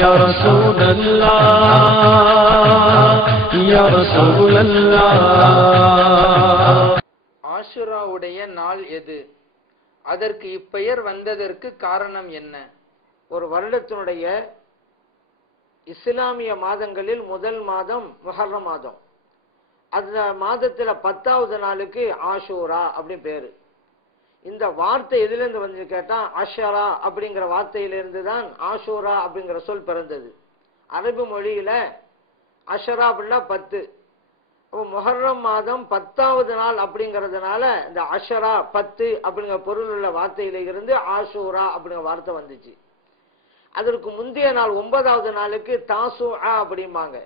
يا رسول الله يا رسول الله. ஆஷுராவுடைய நாள் எது? அதற்கு இப்பெயர் வந்ததற்கு காரணம் என்ன? ஒரு வருடத்தினுடைய இஸ்லாமிய மாதங்களில் முதல் மாதம் முஹர்ரம் மாதம். அந்த மாதத்துல 10வது நாளுக்கு ஆஷூரா அப்படின்னு பேரு. இந்த வார்த்தை எதிலிருந்து வந்து கேட்டா அஷரா அப்படிங்கிற வார்த்தையிலிருந்து தான் ஆஷூரா அப்படிங்கிற சொல் பிறந்தது. அரபு மொழியில அஷரா அப்படின்னா 10. முஹர்ரம் மாதம் 10வது நாள் அப்படிங்கறதுனால இந்த அஷரா 10 அப்படிங்கிற பொருள் உள்ள வார்த்தையில இருந்து ஆஷூரா அப்படிங்கிற வார்த்தை வந்துச்சு. அதற்கு முந்தைய நாள் 9வது நாளுக்கு தாசுஆ அப்படிம்பாங்க.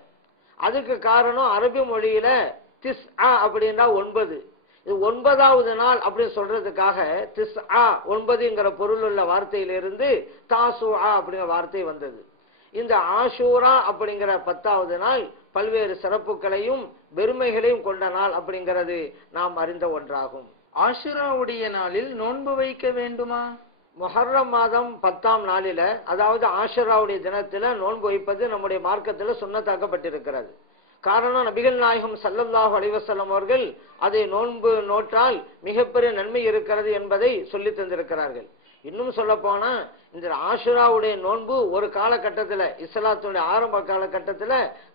அதுக்கு காரணம் அரபி மொழியில திஸ்ஆ அப்படின்னா 9. இது 9வது நாள் அப்படின்னு சொல்றதுக்காக திஸ்ஆ 9ங்கிற பொருள் உள்ள வார்த்தையிலிருந்து தாசுஆ அப்படிங்கிற வார்த்தை வந்தது. இந்த ஆஷூரா அப்படிங்கிற 10வது நாள் பல்வேறு சிறப்புகளையும் பெருமைகளையும் கொண்ட நாள் அப்படிங்கிறது நாம் அறிந்த ஒன்றாகும். ஆஷூராவுடைய நாளில் நோன்பு வைக்க வேண்டுமா? முஹர்ரம் மாதம் 10ஆம் நாளில, அதாவது ஆஷூராவுடைய தினத்துல நோன்பு வைப்பது நம்முடைய மார்க்கத்துல சுன்னத்தாக்கப்பட்டிருக்கிறது. காரணம், நபிகள் நாயகம் ஸல்லல்லாஹு அலைஹி வஸல்லம் அவர்கள் அதை நோன்பு நோற்றால் மிகப்பெரிய நன்மை இருக்கிறது என்பதை சொல்லி தந்திருக்கிறார்கள். இன்னும் சொல்ல போனா இந்த ஆஷுராவுடைய நோன்பு ஒரு காலகட்டத்துல, இஸ்லாத்துடைய ஆரம்ப காலகட்டத்துல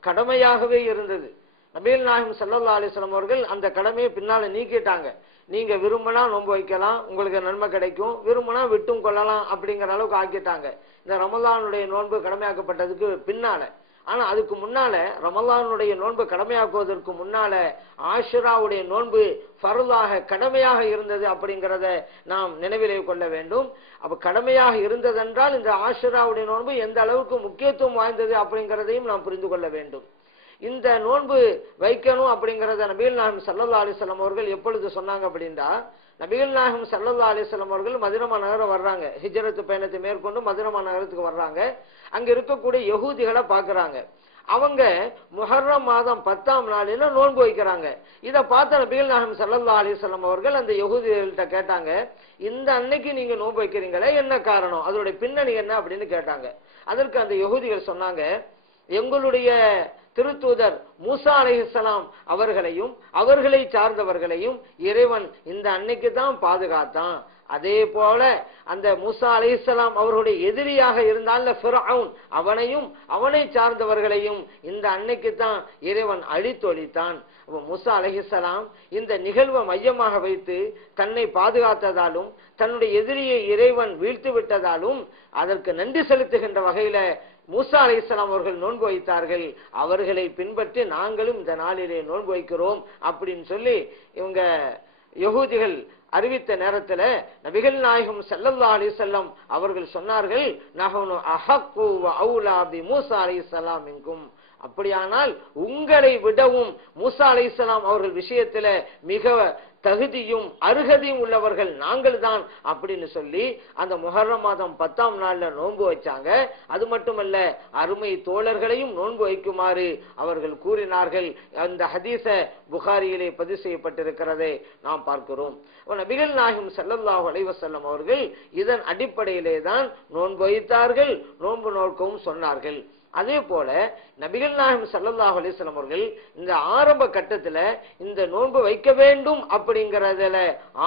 கடமையாகவே இருந்தது. நபிகள் நாயகம் ஸல்லல்லாஹு அலைஹி வஸல்லம் அவர்கள் அந்த கடமையை பின்னால நீக்கிட்டாங்க. நீங்க விரும்பினா நோன்பு வைக்கலாம், உங்களுக்கு நன்மை கிடைக்கும், விரும்பினா விட்டும் கொள்ளலாம் அப்படிங்கிற அளவுக்கு ஆக்கிட்டாங்க இந்த ரமலானுடைய நோன்பு கடமையாக்கப்பட்டதுக்கு பின்னால. ஆனா அதுக்கு முன்னால, ரமலானுடைய நோன்பு கடமையாக்குவதற்கு முன்னால ஆஷுராவுடைய நோன்பு ஃபர்லாக கடமையாக இருந்தது அப்படிங்கிறத நாம் நினைவிலே கொள்ள வேண்டும். அப்ப கடமையாக இருந்ததென்றால் இந்த ஆஷுராவுடைய நோன்பு எந்த அளவுக்கு முக்கியத்துவம் வாய்ந்தது அப்படிங்கிறதையும் நாம் புரிந்து கொள்ள வேண்டும். இந்த நோன்பு வைக்கணும் அப்படிங்கறத நபிகள் நாயகம் ஸல்லல்லாஹு அலைஹி வஸல்லம் அவர்கள் எப்பொழுது சொன்னாங்க அப்படின்னா, நபிகள் நாயகம் ஸல்லல்லாஹு அலைஹி வஸல்லம் அவர்கள் மதீனா நகரம் வர்றாங்க. ஹிஜ்ரத் பயணத்தை மேற்கொண்டு மதீனா நகரத்துக்கு வர்றாங்க. அங்க இருக்கக்கூடிய யஹூதிகளை பாக்குறாங்க. அவங்க முஹர்ரம் மாதம் 10ஆம் நாளில நோன்பு வைக்கிறாங்க. இத பார்த்த நபிகள் நாயகம் ஸல்லல்லாஹு அலைஹி வஸல்லம் அவர்கள் அந்த யஹூதிகள்கிட்ட கேட்டாங்க, இந்த அன்னைக்கு நீங்க நோன்பு வைக்கிறீங்களே, என்ன காரணம், அதோட பின்னணி என்ன அப்படின்னு கேட்டாங்க. அதற்கு அந்த யஹூதிகள் சொன்னாங்க, எங்களுடைய திருத்தூதர் மூசா அலைஹிஸ்ஸலாம் அவர்களையும் அவர்களை சார்ந்தவர்களையும் இறைவன் இந்த அன்னைக்கு தான் பாதுகாத்தான். அதே போல அந்த மூசா அலைஹிஸ்ஸலாம் அவர்களுடைய எதிரியாக இருந்தால் ஃபிரௌன், அவனையும் அவனை சார்ந்தவர்களையும் இந்த அன்னைக்கு தான் இறைவன் அழித்தொழித்தான். மூசா அலைஹிஸ்ஸலாம் இந்த நிகழ்வை மையமாக வைத்து தன்னை பாதுகாத்ததாலும் தன்னுடைய எதிரியை இறைவன் வீழ்த்து விட்டதாலும் அதற்கு நன்றி செலுத்துகின்ற வகையில மூசா அலைஹிஸ்ஸலாம் அவர்கள் நோன்பு வைத்தார்கள். அவர்களை பின்பற்றி நாங்களும் இந்த நாளிலே நோன்பு வைக்கிறோம் அப்படின்னு சொல்லி இவங்க யஹூதிகள் அறிவித்த நேரத்துல நபிகள் நாயகம் ஸல்லல்லாஹு அலைஹி வஸல்லம் அவர்கள் சொன்னார்கள், நஹனு அஹக்கு வ அவுலா பி மூசா அலைஹிஸ்ஸலாம் மின்கும். அப்படியானால் உங்களை விடவும் மூசா அலைஹிஸ்ஸலாம் அவர்கள் விஷயத்துல மிக தகுதியும் அருகதையும் உள்ளவர்கள் நாங்கள் தான் அப்படின்னு சொல்லி அந்த முஹர்ரம் மாதம் 10ஆம் நாள்ல நோன்பு வச்சாங்க. அது மட்டுமல்ல, அருமை தோழர்களையும் நோன்பு வைக்குமாறு அவர்கள் கூறினார்கள். அந்த ஹதீஸ புகாரியிலே பதிவு செய்யப்பட்டிருக்கிறதை நாம் பார்க்கிறோம். நபிகள் நாயகம் ஸல்லல்லாஹு அலைஹி வஸல்லம் அவர்கள் இதன் அடிப்படையிலே தான் நோன்பு வைத்தார்கள், நோன்பு நோக்கவும் சொன்னார்கள். அதே போல நபிகள் நாயகம் ஸல்லல்லாஹு அலைஹி வஸல்லம் அவர்கள் இந்த ஆரம்ப கட்டத்துல இந்த நோன்பு வைக்க வேண்டும் அப்படிங்கறதுல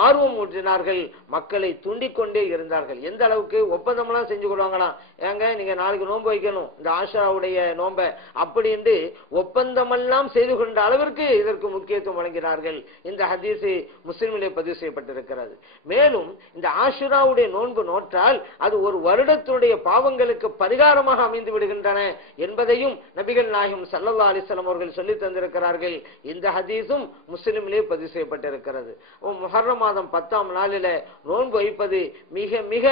ஆர்வம் ஊற்றினார்கள், மக்களை தூண்டிக்கொண்டே இருந்தார்கள். எந்த அளவுக்கு ஒப்பந்தம் எல்லாம் செஞ்சு கொள்வாங்களாம், ஏங்க நீங்க நாளைக்கு நோன்பு வைக்கணும் இந்த ஆஷாவுடைய நோன்ப அப்படின்னு ஒப்பந்தமெல்லாம் செய்து கொண்ட அளவிற்கு இதற்கு முக்கியத்துவம் வழங்கினார்கள். இந்த ஹதீஸ் முஸ்லிமிலே பதிவு செய்யப்பட்டிருக்கிறது. மேலும் இந்த ஆஷுராவுடைய நோன்பு நோற்றால் அது ஒரு வருடத்துடைய பாவங்களுக்கு பரிகாரமாக அமைந்து விடுகின்றன என்பதையும் நபிகள் நாயகம் ஸல்லல்லாஹு அலைஹி வஸல்லம் அவர்கள் சொல்லி தந்திருக்கிறார்கள். இந்த ஹதீஸும் முஸ்லிமிலே பதிவு செய்யப்பட்டிருக்கிறது. முஹர்ரம் மாதம் 10ஆம் நாளில நோன்பு வைப்பது மிக மிக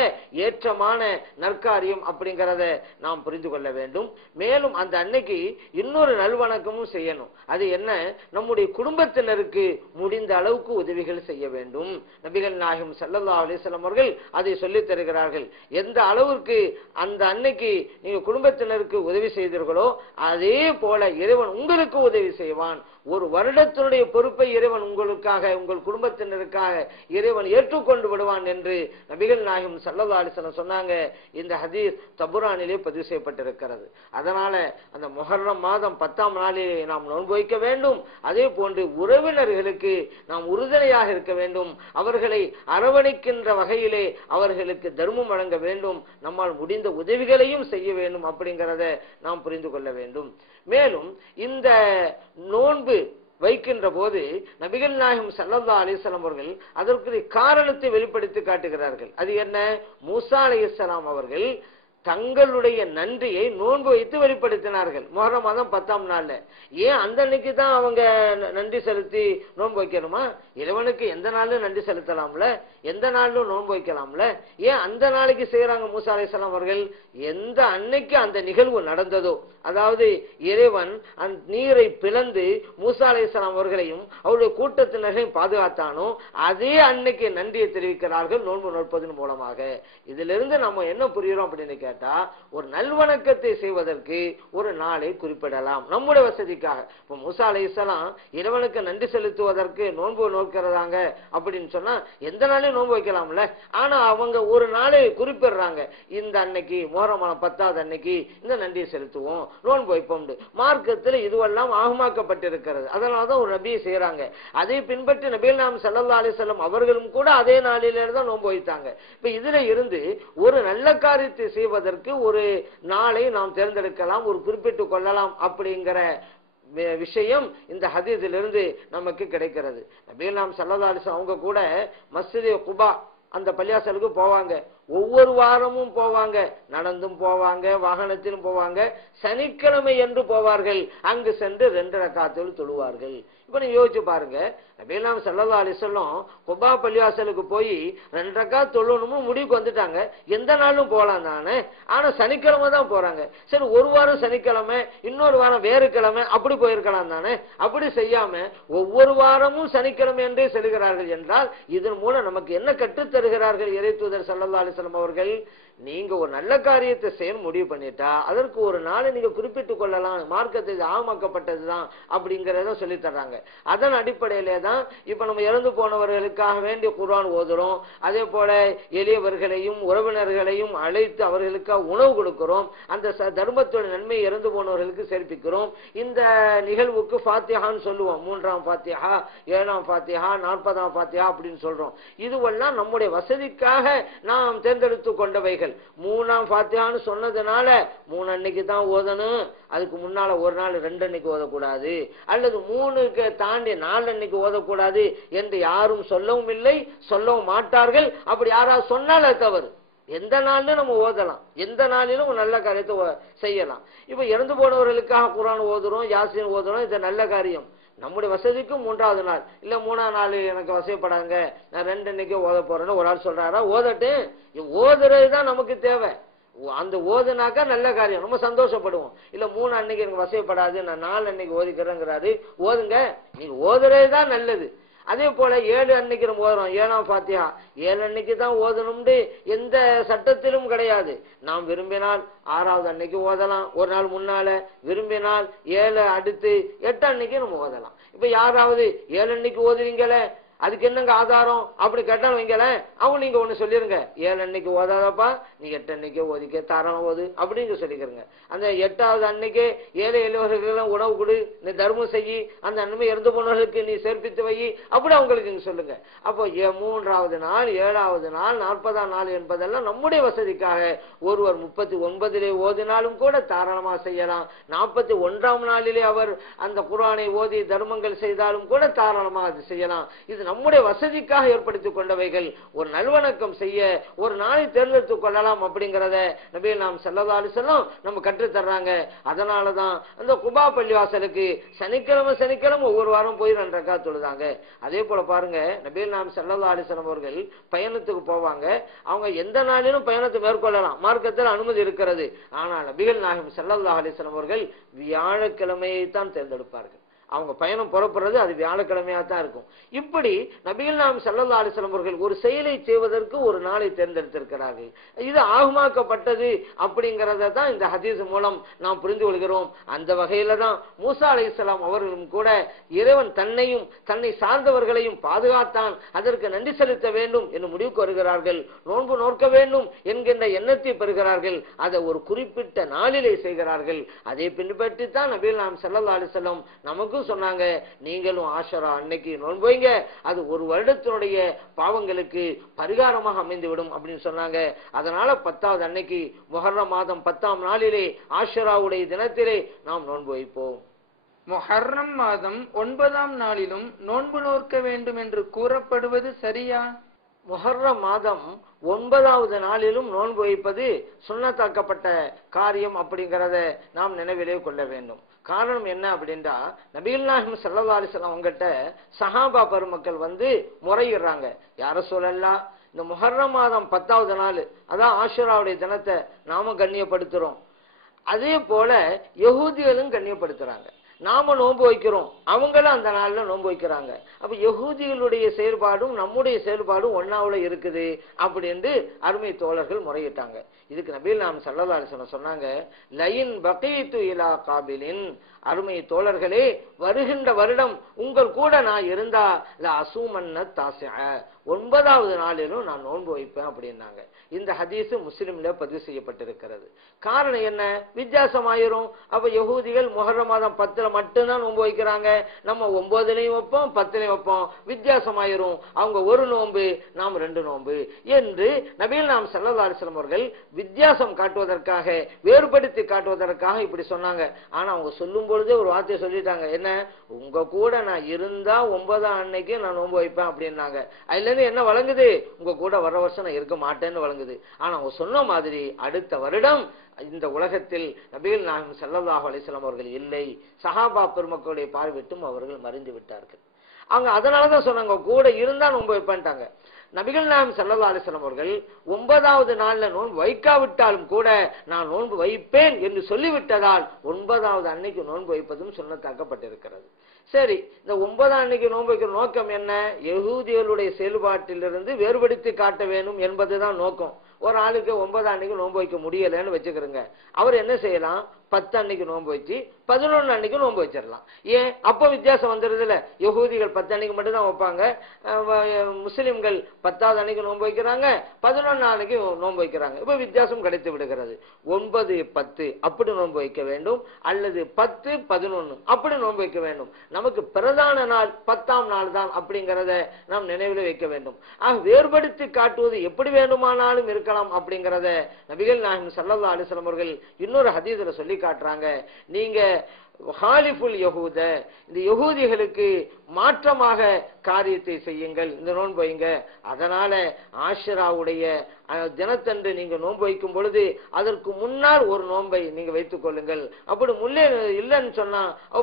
ஏற்றமான நற்காரியம் அப்படிங்கறத நாம் புரிந்து கொள்ள வேண்டும். மேலும் அந்த அன்னைக்கு இன்னொரு நல்வணக்கமும் செய்யணும். அது என்ன, நம்முடைய குடும்பத்தினருக்கு முடிந்த அளவுக்கு உதவிகள் செய்ய வேண்டும். நபிகள் நாயகம் ஸல்லல்லாஹு அலைஹி வஸல்லம் அவர்கள் அதை சொல்லி தருகிறார்கள். எந்த அளவிற்கு அந்த அன்னைக்கு நீங்க குடும்பத்தினருக்கு உதவி செய்தீர்களோ அதே போல இறைவன் உங்களுக்கு உதவி செய்வான். ஒரு வருடத்தினுடைய பொறுப்பை இறைவன் உங்களுக்காக உங்கள் குடும்பத்தினருக்காக இறைவன் ஏற்றுக்கொண்டு விடுவான் என்று நபிகள் நாயகம் ஸல்லல்லாஹு அலைஹி வஸல்லம் சொன்னாங்க. இந்த ஹதீஸ் தபுரானிலே பதிவு செய்யப்பட்டிருக்கிறது. அதனால அந்த முஹர்ரம் மாதம் 10ஆம் நாளிலே நாம் நோன்பு வைக்க வேண்டும். அதே போன்று உறவினர்களுக்கு நாம் உறுதுணையாக இருக்க வேண்டும். அவர்களை அரவணைக்கின்ற வகையிலே அவர்களுக்கு தர்மம் வழங்க வேண்டும். நம்மால் முடிந்த உதவிகளையும் செய்ய வேண்டும் அப்படிங்கிறத நாம் புரிந்து கொள்ள வேண்டும். மேலும் இந்த நோன்பு வைக்கின்ற போது நபிகள் நாயகம் ஸல்லல்லாஹு அலைஹி வஸல்லம் அவர்கள் அதற்கு காரணத்தை வெளிப்படுத்தி காட்டுகிறார்கள். அது என்ன? மூசா அலைஹிஸ்ஸலாம் அவர்கள் தங்களுடைய நன்றியை நோன்பு வைத்து வெளிப்படுத்தினார்கள். முஹர்ரம் மாதம் 10ஆம் நாள்ல. ஏன் அந்த அன்னைக்கு தான் அவங்க நன்றி செலுத்தி நோன்பு வைக்கணுமா? இறைவனுக்கு எந்த நாளும் நன்றி செலுத்தலாம்ல, எந்த நாளிலும் நோன்பு வைக்கலாம்ல. ஏன் அந்த நாளைக்கு செய்யறாங்க மூசா அலைஹிஸ்ஸலாம் அவர்கள்? எந்த அன்னைக்கு அந்த நிகழ்வு நடந்ததோ, அதாவது இறைவன் அந்த நீரை பிளந்து மூசா அலைஹிஸ்ஸலாம் அவர்களையும் அவருடைய கூட்டத்தினரையும் பாதுகாத்தானோ அதே அன்னைக்கு நன்றியை தெரிவிக்கிறார்கள் நோன்பு நோற்பதன் மூலமாக. இதிலிருந்து நம்ம என்ன புரிகிறோம் அப்படின்னு கேட்டா, ஒரு நல்வணக்கத்தை செய்வதற்கு ஒரு நாளை குறிப்பிடலாம் நம்முடைய வசதிக்காக. இப்ப மூசா அலைஹிஸ்ஸலாம் இறைவனுக்கு நன்றி செலுத்துவதற்கு நோன்பு நோக்கிறதாங்க அப்படின்னு சொன்னா எந்த நாளையும் நோன்பு வைக்கலாம்ல. ஆனா அவங்க ஒரு நாளை குறிப்பிடுறாங்க. இந்த அன்னைக்கு முஹர்ரம் 10ஆவது அன்னைக்கு இந்த நன்றியை செலுத்துவோம், நோன்பு வைப்போம். மார்க்கத்தில் இதுவெல்லாம் ஆகமாக்கப்பட்டிருக்கிறது. அதனாலதான் ஒரு நபியை செய்யறாங்க. அதை பின்பற்றி நபிகள் நாயகம் ஸல்லல்லாஹு அலைஹி வஸல்லம் அவர்களும் கூட அதே நாளிலிருந்து தான் நோன்பு வைத்தாங்க. இப்ப இதுல இருந்து ஒரு நல்ல காரியத்தை செய்வதற்கு ஒரு நாளை நாம் தேர்ந்தெடுக்கலாம், ஒரு குறிப்பிட்டுக் கொள்ளலாம் அப்படிங்கிற விஷயம் இந்த ஹதீஸிலிருந்து நமக்கு கிடைக்கிறது. நபிகள் நாயகம் ஸல்லல்லாஹு அலைஹி வஸல்லம் அவங்க கூட மஸ்ஜித் குபா அந்த பள்ளியாசலுக்கு போவாங்க. ஒவ்வொரு வாரமும் போவாங்க, நடந்தும் போவாங்க, வாகனத்திலும் போவாங்க. சனிக்கிழமை என்று போவார்கள். அங்கு சென்று 2 ரக்காத்துகள் தொழுவார்கள். இப்ப நீங்க யோசிச்சு பாருங்க, நபிகள் நாயகம் ஸல்லல்லாஹு அலைஹி வஸல்லம் குபா பள்ளிவாசலுக்கு போய் 2 ரக்காத் தொழணும்னு முடிவுக்கு வந்துட்டாங்க. எந்த நாளும் போலாம் தானே, ஆனா சனிக்கிழமை தான் போறாங்க. சரி, ஒரு வாரம் சனிக்கிழமை, இன்னொரு வாரம் வேறு கிழமை, அப்படி போயிருக்கலாம் தானே. அப்படி செய்யாம ஒவ்வொரு வாரமும் சனிக்கிழமை என்றே செல்கிறார்கள் என்றால் இதன் மூலம் நமக்கு என்ன கற்றுத் தருகிறார்கள் இறை தூதர் ஸல்லல்லாஹு அலைஹி வஸல்லம் அவர்கள்? நீங்க ஒரு நல்ல காரியத்தை செய்ய முடிவு பண்ணிட்டா அதற்கு ஒரு நாளை நீங்க குறிப்பிட்டுக் கொள்ளலாம். மார்க்கத்தை ஆகமாக்கப்பட்டதுதான் அப்படிங்கறத சொல்லி தர்றாங்க. அதன் அடிப்படையிலே தான் இப்ப நம்ம இறந்து போனவர்களுக்காக வேண்டிய குர்ஆன் ஓதுறோம். அதே போல எளியவர்களையும் உறவினர்களையும் அழைத்து அவர்களுக்கு உணவு கொடுக்கிறோம். அந்த தர்மத்தோட நன்மை இறந்து போனவர்களுக்கு சேர்ப்பிக்கிறோம். இந்த நிகழ்வுக்கு ஃபாத்திஹான்னு சொல்லுவோம். 3ஆம் ஃபாத்திஹா, 7ஆம் ஃபாத்திஹா, 40ஆம் ஃபாத்திஹா அப்படின்னு சொல்றோம். இதுவெல்லாம் நம்முடைய வசதிக்காக நாம் தேர்ந்தெடுத்து கொண்டவைகள். 3ஆம் ஃபாத்திஹான்னு சொன்னதுனால 3 அன்னைக்கு தான் ஓதணும், அதுக்கு முன்னால ஒரு நாள் 2 அன்னைக்கு ஓதக்கூடாது, அல்லது 3க்கு தாண்டி 4 அன்னைக்கு ஓதக்கூடாது என்று யாரும் சொல்லவும் இல்லை, சொல்லவும் மாட்டார்கள். அப்படி யாராவது சொன்னால தவறு. எந்த நாளிலும் நம்ம ஓதலாம், எந்த நாளிலும் நல்ல காரியத்தை செய்யலாம். இப்ப இறந்து போனவர்களுக்காக குர்ஆன் ஓதுறோம், யாசீன் ஓதுறோம். இது நல்ல காரியம். நம்முடைய வசதிக்கும் 3ஆவது நாள் இல்ல 3ஆம் நாள் எனக்கு வசதிப்படாங்க, நான் 2 அன்னைக்கு ஓத போறேன்னு ஒரு ஆள் சொல்றாரா, ஓதட்டு. ஓதுறதுதான் நமக்கு தேவை. அந்த ஓதுனாக்கா நல்ல காரியம், ரொம்ப சந்தோஷப்படுவோம். இல்ல 3 அன்னைக்கு எனக்கு வசதிப்படாது, நான் 4 அன்னைக்கு ஓதிக்கிறேங்கிறாரு, ஓதுங்க. நீங்க ஓதுறதுதான் நல்லது. அதே போல 7 அன்னைக்கு நம்ம ஓதுறோம், 7ஆம் ஃபாத்திஹா 7 அன்னைக்கு தான் ஓதணும்னு எந்த சட்டத்திலும் கிடையாது. நாம் விரும்பினால் 6ஆவது அன்னைக்கு ஓதலாம், ஒரு நாள் முன்னால. விரும்பினால் 7 அடுத்து 8 அன்னைக்கு நம்ம ஓதலாம். இப்ப யாராவது 7 அன்னைக்கு ஓதுவீங்களே, அதுக்கு என்னங்க ஆதாரம் அப்படி கேட்டாலும் வைங்கள, அவங்க நீங்க ஒண்ணு சொல்லிருங்க, 7 அன்னைக்கு ஓதாதப்பா, நீ 8 அன்னைக்கு ஓதிக்க தாராளம் ஓது அப்படின்னு சொல்லிக்கிறங்க. அந்த 8ஆவது அன்னைக்கு ஏழை எளியவர்களுக்கு உணவு கொடு, நீ தர்மம் செய்யி, அந்த நன்மை இறந்து போனவர்களுக்கு நீ சேர்ப்பித்து வை, அப்படி அவங்களுக்கு நீங்க சொல்லுங்க. அப்போ 3ஆவது நாள், 7ஆவது நாள், 40ஆம் நாள் என்பதெல்லாம் நம்முடைய வசதிக்காக. ஒருவர் 39 ஓதினாலும் கூட தாராளமாக செய்யலாம். 41ஆம் நாளிலே அவர் அந்த குர்ஆனை ஓதி தர்மங்கள் செய்தாலும் கூட தாராளமாக அது செய்யலாம். இது நம்முடைய வசதிக்காக ஏற்படுத்திக் கொண்டவைகள். ஒரு நல்வணக்கம் செய்ய ஒரு நாளை தேர்ந்தெடுத்துக் கொள்ளலாம் அப்படிங்கறத நபிகள் நாயகம் ஸல்லல்லாஹு அலைஹி வஸல்லம் நம்ம கற்றுத் தர்றாங்க. அதனாலதான் அந்த குபா பள்ளிவாசலுக்கு சனிக்கிழமை ஒவ்வொரு வாரம் போய் 2 ரக்காத் தொழுதாங்க. அதே போல பாருங்க, நபிகள் நாயகம் ஸல்லல்லாஹு அலைஹி வஸல்லம் அவர்கள் பயணத்துக்கு போவாங்க. அவங்க எந்த நாளிலும் பயணத்தை மேற்கொள்ளலாம், மார்க்கத்தில் அனுமதி இருக்கிறது. ஆனால் நபிகள் நாயகம் ஸல்லல்லாஹு அலைஹி வஸல்லம் அவர்கள் வியாழக்கிழமையை தான் தேர்ந்தெடுப்பார்கள். அவங்க பயணம் புறப்படுறது அது வியாழக்கிழமையா தான் இருக்கும். இப்படி நபிகள் நாயகம் ஸல்லல்லாஹு அலைஹி வஸல்லம் அவர்கள் ஒரு செயலை செய்வதற்கு ஒரு நாளை தேர்ந்தெடுத்திருக்கிறார்கள். இது ஆகுமாக்கப்பட்டது அப்படிங்கறத தான் இந்த ஹதீஸ் மூலம் நாம் புரிந்து கொள்கிறோம். அந்த வகையில தான் மூசா அலைஹிஸ்ஸலாம் அவர்களும் கூட இறைவன் தன்னையும் தன்னை சார்ந்தவர்களையும் பாதுகாத்தான், அதற்கு நன்றி செலுத்த வேண்டும் என்று முடிவுக்கு வருகிறார்கள். நோன்பு நோக்க வேண்டும் என்கின்ற எண்ணத்தை பெறுகிறார்கள். அதை ஒரு குறிப்பிட்ட நாளிலே செய்கிறார்கள். அதை பின்பற்றி தான் நபிகள் நாயகம் ஸல்லல்லாஹு அலைஹி வஸல்லம் நமக்கும் சொன்னாங்க, நீங்களும் ஆஷரா அன்னைக்கு நோன்பு வைங்க, அது ஒரு வருடத்தினுடைய பாவங்களுக்கு பரிகாரமாக அமைந்துவிடும் அப்படின்னு சொன்னாங்க. அதனால 10வது அன்னைக்கு முஹர்ரம் மாதம் 10ஆம் நாளிலே ஆஷராவுடைய தினத்திலே நாம் நோன்பு வைப்போம். முஹர்ரம் மாதம் 9ஆம் நாளிலும் நோன்பு நோக்க வேண்டும் என்று கூறப்படுவது சரியா? முஹர்ரம் மாதம் 9வது நாளிலும் நோன்பு வைப்பது சுன்னத்தாக்கப்பட்ட காரியம் அப்படிங்கறத நாம் நினைவிலே கொள்ள வேண்டும். காரணம் என்ன அப்படின்னா, நபிகள் நாயகம் ஸல்லல்லாஹு அலைஹி வஸல்லம் அவங்ககிட்ட சஹாபா பெருமக்கள் வந்து முறையிடுறாங்க, யார சொல்லலாம், இந்த முஹர்ரம் மாதம் 10வது நாள் அதான் ஆஷுராவுடைய தினத்தை நாம கண்ணியப்படுத்துறோம், அதே போல யஹூதிகளும் கண்ணியப்படுத்துறாங்க. நாம நோன்பு வைக்கிறோம், அவங்களும் அந்த நாள்ல நோன்பு வைக்கிறாங்க. அப்ப யஹூதிகளுடைய செயல்பாடும் நம்முடைய செயல்பாடும் ஒன்னாவுல இருக்குது அப்படின்னு அருமை தோழர்கள் முறையிட்டாங்க. இதுக்கு நபிகள் நாயகம் ஸல்லல்லாஹு அலைஹி வஸல்லம் சொன்னாங்க, லயின் பகீது இலா காபிலின், அருமை தோழர்களே, வருகின்ற வருடம் உங்கள் கூட நான் இருந்தா அசூமன்ன தாசிஅ, 9வது நாளிலும் நான் நோன்பு வைப்பேன் அப்படின்னாங்க. இந்த ஹதீஸ் முஸ்லிம்ல பதிவு செய்யப்பட்டிருக்கிறது. காரணம் என்ன, வித்தியாசமாயிரும். அப்ப யஹூதிகள் முஹர்ரம் மாதம் 10ல மட்டும்தான் நோன்பு வைக்கிறாங்க, நம்ம 9லயும் வைப்போம் 10லயும் வைப்போம், வித்தியாசமாயிரும். அவங்க ஒரு நோன்பு, நாம் 2 நோன்பு என்று நபிகள் நாயகம் ஸல்லல்லாஹு அலைஹி வஸல்லம் அவர்கள் வித்தியாசம் காட்டுவதற்காக, வேறுபடுத்தி காட்டுவதற்காக இப்படி சொன்னாங்க. ஆனா அவங்க சொல்லும் பொழுதே ஒரு வார்த்தையை சொல்லிட்டாங்க, என்ன, உங்க கூட நான் இருந்தா 9ஆம் அன்னைக்கு நான் நோன்பு வைப்பேன் அப்படின்னாங்க. அதுல இருந்து என்ன வழங்குது, உங்க கூட வர வருஷம் நான் இருக்க மாட்டேன்னு வழங்குது. ஆனா அவங்க சொன்ன மாதிரி அடுத்த வருடம் இந்த உலகத்தில் நபிகள் நாயகம் ஸல்லல்லாஹு அலைஹி வஸல்லம் அவர்கள் இல்லை, சஹாபா பெருமக்களுடைய பார்வையிட்டும் அவர்கள் மறைந்து விட்டார்கள். அவங்க அதனாலதான் சொன்னாங்க, கூட இருந்தா நோன்பு வைப்பான்ட்டாங்க. நபிகள் நாயகம் ஸல்லல்லாஹு அலைஹி வஸல்லம் அவர்கள் 9வது நாள்ல நோன்பு வைக்காவிட்டாலும் கூட நான் நோன்பு வைப்பேன் என்று சொல்லிவிட்டதால் 9வது அன்னைக்கு நோன்பு வைப்பதும் சுன்னத்தாக்கப்பட்டிருக்கிறது. சரி, இந்த 9ஆம் அன்னைக்கு நோன்பு வைக்கிற நோக்கம் என்ன, யஹூதிகளுடைய செயல்பாட்டிலிருந்து வேறுபடுத்தி காட்ட வேண்டும் என்பதுதான் நோக்கம். ஒரு ஆளுக்கு 9ஆம் அன்னைக்கு நோன்பு வைக்க முடியலன்னு வச்சுக்கிறோங்க, அவர் என்ன செய்யலாம், 10 அன்னைக்கு நோன்பு வச்சு 11 அன்னைக்கு நோன்பு வச்சிடலாம். ஏன், அப்ப வித்தியாசம் வந்துருது இல்ல. யஹூதிகள் 10 அன்னைக்கு மட்டும் தான் வைப்பாங்க, முஸ்லிம்கள் 10வது அன்னைக்கு நோன்பு வைக்கிறாங்க, 11 அன்னைக்கு நோன்பு வைக்கிறாங்க. இப்ப வித்தியாசம் கிடைத்து விடுகிறது. 9, 10 அப்படி நோன்பு வைக்க வேண்டும், அல்லது 10, 11 அப்படி நோன்பு வைக்க வேண்டும். நமக்கு பிரதான நாள் 10ஆம் நாள் தான் அப்படிங்கறத நாம் நினைவில் வைக்க வேண்டும். ஆக வேறுபடுத்தி காட்டுவது எப்படி வேண்டுமானாலும் இருக்கலாம் அப்படிங்கறத நபிகள் நாயகம் ஸல்லல்லாஹு அலைஹி வஸல்லம் அவர்கள் இன்னொரு ஹதீஸ்ல சொல்லி காட்டுறாங்க, நீங்க ஹாலிஃபுல் யஹூத, இந்த யஹூதிகளுக்கு மாற்றமாக காரியத்தை செய்யுங்கள், இந்த நோன்பு வைங்க. அதனால ஆஷராவுடைய தினத்தன்று நீங்க நோன்பு வைக்கும் பொழுது அதற்கு முன்னால் ஒரு நோன்பை நீங்க வைத்துக் கொள்ளுங்கள். அப்படி முன்னே இல்லைன்னு சொன்னா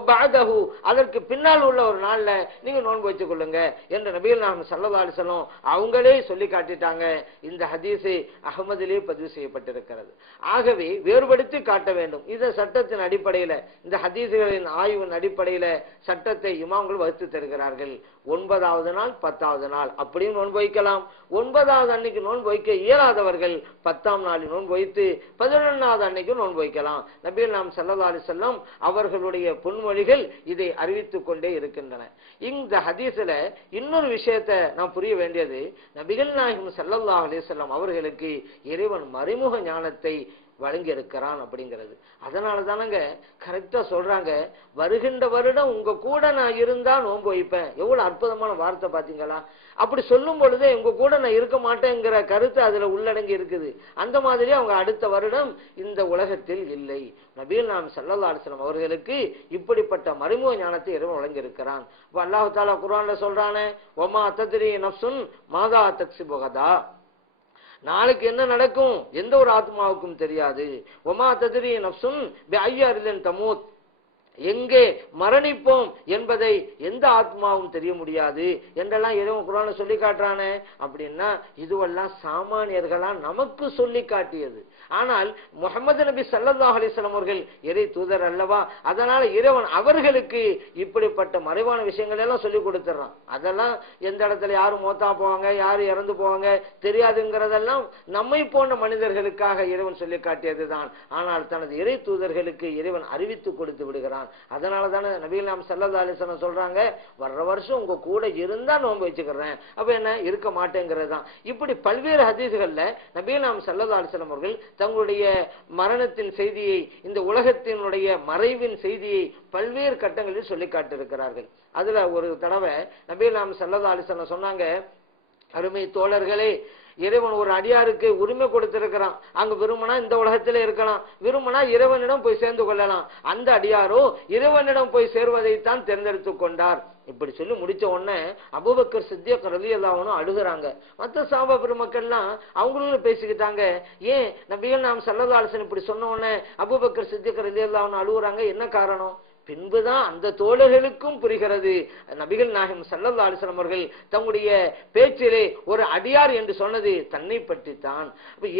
பாதஹு, அதற்கு பின்னால் உள்ள ஒரு நாள்ல நீங்க நோன்பு வைத்துக் கொள்ளுங்க என்று நபிகள் நாயகம் ஸல்லல்லாஹு அலைஹி வஸல்லம் அவங்களே சொல்லி காட்டிட்டாங்க. இந்த ஹதீஸ் அஹ்மதிலே பதிவு செய்யப்பட்டிருக்கிறது. ஆகவே வேறுபடுத்தி காட்ட வேண்டும். இந்த சட்டத்தின் அடிப்படையில, இந்த ஹதீஸ்களின் ஆய்வின் அடிப்படையில சட்டத்தை இமாம்கள் வகுத்து தருகிறார்கள். 9வது நாள் 10வது நாள் அப்படியும் நோன்பு வைக்கலாம். 9வது அன்னைக்கு நோன்பு வைக்க இயலாதவர்கள் 10ஆம் நாளில் நோன்பு வைத்து 11வது அன்னைக்கு நோன்பு வைக்கலாம். நபிகள் நாயகம் ஸல்லல்லாஹு அலைஹி வஸல்லம் அவர்களுடைய பொன்மொழிகள் இதை அறிவித்துக் கொண்டே இருக்கின்றன. இந்த ஹதீஸ்ல இன்னொரு விஷயத்தை நாம் புரிய வேண்டியது, நபிகள் நாயகம் ஸல்லல்லாஹு அலைஹி வஸல்லம் அவர்களுக்கு இறைவன் மறைமுக ஞானத்தை வழங்கி இருக்கிறான் அப்படிங்கிறது. அதனால தானங்க கரெக்டா சொல்றாங்க, வருகின்ற வருடம் உங்க கூட நான் இருந்தா நோன்பு வைப்பேன். எவ்வளவு அற்புதமான வார்த்தை பாத்தீங்களா. அப்படி சொல்லும் பொழுதே உங்க கூட நான் இருக்க மாட்டேங்கிற கருத்து அதுல உள்ளடங்கி இருக்குது. அந்த மாதிரி அவங்க அடுத்த வருடம் இந்த உலகத்தில் இல்லை. நபிகள் நாயகம் ஸல்லல்லாஹு அலைஹி வஸல்லம் அவர்களுக்கு இப்படிப்பட்ட மறைமுக ஞானத்தை இறைவன் வழங்கி இருக்கிறான். அல்லாஹ் தஆலா குர்ஆன்ல சொல்றானே, வமா தத்ரி நஃப்சுன் மாதா தக்ஸிபு கதா, நாளைக்கு என்ன நடக்கும் எந்த ஒரு ஆத்மாவுக்கும் தெரியாது. ஒமா தத்ரி நஃப்சுன் பிஅய்யி அர்லின் தமூத், எங்கே மரணிப்போம் என்பதை எந்த ஆத்மாவும் தெரிய முடியாது என்றெல்லாம் இறைவன் குர்ஆன்ல சொல்லி காட்டுறானே. அப்படின்னா இதுவெல்லாம் சாமானியர்களா நமக்கு சொல்லி காட்டியது. ஆனால் முஹம்மது நபி ஸல்லல்லாஹு அலைஹி வஸல்லம் அவர்கள் இறை தூதர் அல்லவா, அதனால இறைவன் அவர்களுக்கு இப்படிப்பட்ட மறைவான விஷயங்கள் எல்லாம் சொல்லி கொடுத்துறான். அதெல்லாம் எந்த இடத்துல யாரு மோத்தா போவாங்க, யாரு இறந்து போவாங்க தெரியாதுங்கிறதெல்லாம் நம்மை போன்ற மனிதர்களுக்காக இறைவன் சொல்லி காட்டியதுதான். ஆனால் தனது இறை தூதர்களுக்கு இறைவன் அறிவித்து கொடுத்து விடுகிறான். அதனால தானே நபிகள் நாயகம் ஸல்லல்லாஹு அலைஹி வஸல்லம் சொல்றாங்க, வர்ற வருஷம் உங்க கூட இருந்தா நோன்பு வச்சுக்கிறேன், அப்ப என்ன இருக்க மாட்டேங்கிறது தான். இப்படி பல்வேறு ஹதீஸ்கள்ல நபிகள் நாயகம் ஸல்லல்லாஹு அலைஹி வஸல்லம் அவர்கள் தங்களுடைய மரணத்தின் செய்தியை, இந்த உலகத்தினுடைய மறைவின் செய்தியை பல்வேறு கட்டங்களில் சொல்லி காட்டியிருக்கிறார்கள். அதுல ஒரு தடவை நபிகள் நாயகம் ஸல்லல்லாஹு அலைஹி வஸல்லம் சொன்னாங்க, அருமை தோழர்களே, இறைவன் ஒரு அடியாருக்கு உரிமை கொடுத்திருக்கிறான். அங்க விரும்பினா இந்த உலகத்திலே இருக்கலாம், விரும்பினா இறைவனிடம் போய் சேர்ந்து கொள்ளலாம். அந்த அடியாரோ இறைவனிடம் போய் சேர்வதைத்தான் தேர்ந்தெடுத்துக் கொண்டார். இப்படி சொல்லி முடிச்ச உடனே அபூபக்கர் சித்திக் ரலியல்லாஹு அன்ஹு அழுகுறாங்க. மற்ற சஹாபா பெருமக்கள்லாம் அவங்களும் பேசிக்கிட்டாங்க. ஏன் நபிகள் நாயகம் ஸல்லல்லாஹு அலைஹி வஸல்லம் இப்படி சொன்ன உடனே அபூபக்கர் சித்திக் ரலியல்லாஹு அன்ஹு அழுகுறாங்க? என்ன காரணம்? பின்புதான் அந்த தோழர்களுக்கும் புரிகிறது, நபிகள் நாயகம் ஸல்லல்லாஹு அலைஹி வஸல்லம் அவர்கள் தங்களுடைய பேச்சிலே ஒரு அடியார் என்று சொன்னது தன்னை பற்றித்தான்.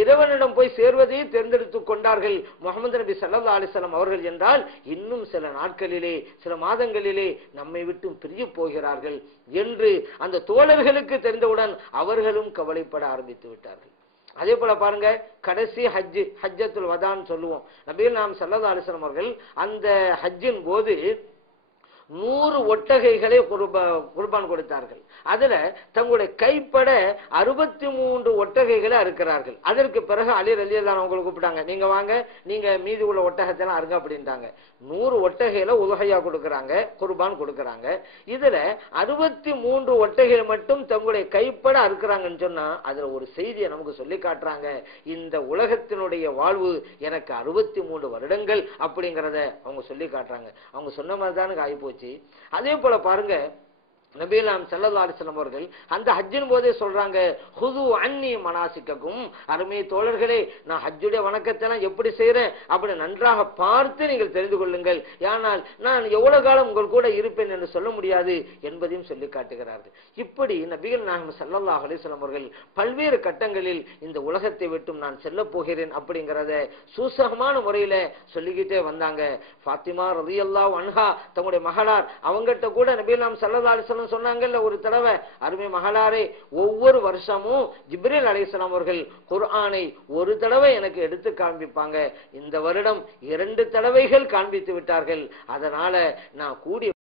இறைவனிடம் போய் சேர்வதையே தேர்ந்தெடுத்துக் கொண்டார்கள் முஹம்மது நபி ஸல்லல்லாஹு அலைஹி வஸல்லம் அவர்கள் என்றால், இன்னும் சில நாட்களிலே, சில மாதங்களிலே நம்மை விட்டு பிரிய போகிறார்கள் என்று அந்த தோழர்களுக்கு தெரிந்தவுடன் அவர்களும் கவலைப்பட ஆரம்பித்து விட்டார்கள். அதே போல பாருங்க, கடைசி ஹஜ்ஜத்துல் வதான்னு சொல்லுவோம். நபிகள் நாயகம் ஸல்லல்லாஹு அலைஹி வஸல்லம் அவர்கள் அந்த ஹஜ்ஜின் போது 100 ஒட்டகைகளை குர்பான் கொடுத்தார்கள். அதுல தங்களுடைய கைப்பட 63 ஒட்டகைகளை அறுக்கிறார்கள். அதற்கு பிறகு அலி ரலியல்லாஹு அன்ஹு அவங்களை கூப்பிட்டாங்க, நீங்க வாங்க, நீங்க மீதி உள்ள ஒட்டகத்தெல்லாம் அறுங்க அப்படின்ட்டாங்க. 100 ஒட்டகைகளை உலகையா கொடுக்கறாங்க, குர்பான் கொடுக்கறாங்க. இதுல 63 ஒட்டகைகள் மட்டும் தங்களுடைய கைப்பட அறுக்கிறாங்கன்னு சொன்னா அதுல ஒரு செய்தியை நமக்கு சொல்லி காட்டுறாங்க. இந்த உலகத்தினுடைய வாழ்வு எனக்கு 63 வருடங்கள் அப்படிங்கறத அவங்க சொல்லி காட்டுறாங்க. அவங்க சொன்ன மாதிரி தானுங்க ஆயிப்போச்சு. அதே போல பாருங்க, நபிகள் நாயகம் ஸல்லல்லாஹு அலைஹி வஸல்லம் அவர்கள் அந்த ஹஜ்ஜின் போதே சொல்றாங்க, ஹுது அன்னி மனாசிக்கக்கும், அருமை தோழர்களே, நான் ஹஜ்ஜுடைய வணக்கத்தை எப்படி செய்யறேன் அப்படி நன்றாக பார்த்து நீங்கள் தெரிந்து கொள்ளுங்கள். ஆனால் நான் எவ்வளவு காலம் உங்கள் கூட இருப்பேன் என்று சொல்ல முடியாது என்பதையும் சொல்லி காட்டுகிறார்கள். இப்படி நபிகள் நாயகம் ஸல்லல்லாஹு அலைஹி வஸல்லம் அவர்கள் பல்வேறு கட்டங்களில் இந்த உலகத்தை விட்டும் நான் செல்ல போகிறேன் அப்படிங்கறத சூசகமான முறையில சொல்லிக்கிட்டே வந்தாங்க. ஃபாத்திமா ரலியல்லாஹு அன்ஹா தங்களுடைய மகளார், அவங்ககிட்ட கூட நபிகள் நாயகம் ஸல்லல்லாஹு அலைஹி வஸல்லம் சொன்னாங்கல்ல ஒரு தடவை, அருமை மகளாரே, ஒவ்வொரு வருஷமும் ஜிப்ரீல் அலைஹிஸ்ஸலாம் அவர்கள் குர்ஆனை ஒரு தடவை எனக்கு எடுத்து காண்பிப்பாங்க. இந்த வருடம் 2 தடவைகள் காண்பித்து விட்டார்கள். அதனால நான் கூடிய